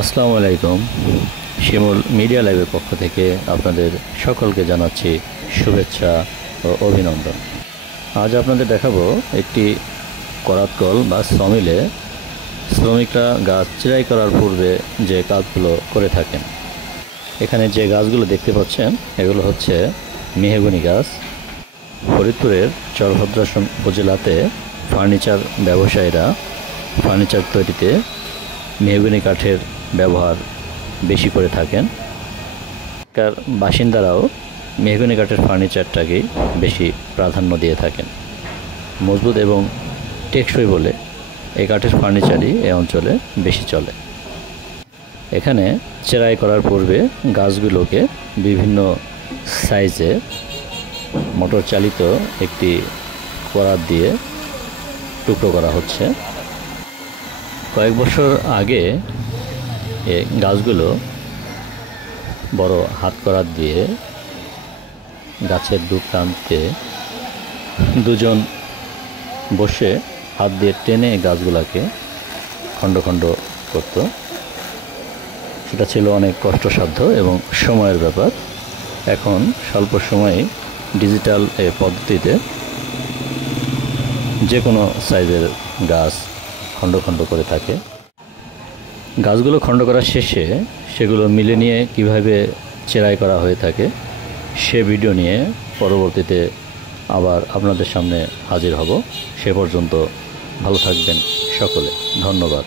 আসসালামু আলাইকুম। শিমুল মিডিয়া লাইভের পক্ষ থেকে আপনাদের সকলকে জানাচ্ছি শুভেচ্ছা ও অভিনন্দন। আজ আপনাদের দেখাবো একটি করাতকল বা সমিলে শ্রমিকরা গাছ চিরাই করার পূর্বে যে কাজগুলো করে থাকেন। এখানে যে গাছগুলো দেখতে পাচ্ছেন এগুলো হচ্ছে মেহগনি গাছ। ফরিদপুরের চরভদ্রাসন উপজেলাতে ফার্নিচার ব্যবসায়ীরা ফার্নিচার তৈরিতে মেহগনি কাঠের ব্যবহার বেশি করে থাকেন। এখানকার বাসিন্দারাও মেহগনি কাঠের ফার্নিচারটাকেই বেশি প্রাধান্য দিয়ে থাকেন। মজবুত এবং টেকসই বলে এই কাঠের ফার্নিচারই এই অঞ্চলে বেশি চলে। এখানে চেরাই করার পূর্বে গাছগুলোকে বিভিন্ন সাইজে মোটর চালিত একটি করাত দিয়ে টুকরো করা হচ্ছে। কয়েক বছর আগে এই গাছগুলো বড় হাত করাত দিয়ে গাছের দু প্রান্তে দুজন বসে হাত দিয়ে টেনে গাছগুলোকে খণ্ড খণ্ড করত। সেটা ছিল অনেক কষ্টসাধ্য এবং সময়ের ব্যাপার। এখন স্বল্প সময়ে ডিজিটাল পদ্ধতিতে যে কোনো সাইজের গাছ খণ্ড খণ্ড করে থাকে। গাছগুলো খণ্ড করার শেষে সেগুলো মিলে নিয়ে কিভাবে চেরাই করা হয়ে থাকে সে ভিডিও নিয়ে পরবর্তীতে আবার আপনাদের সামনে হাজির হব। সে পর্যন্ত ভালো থাকবেন সকলে। ধন্যবাদ।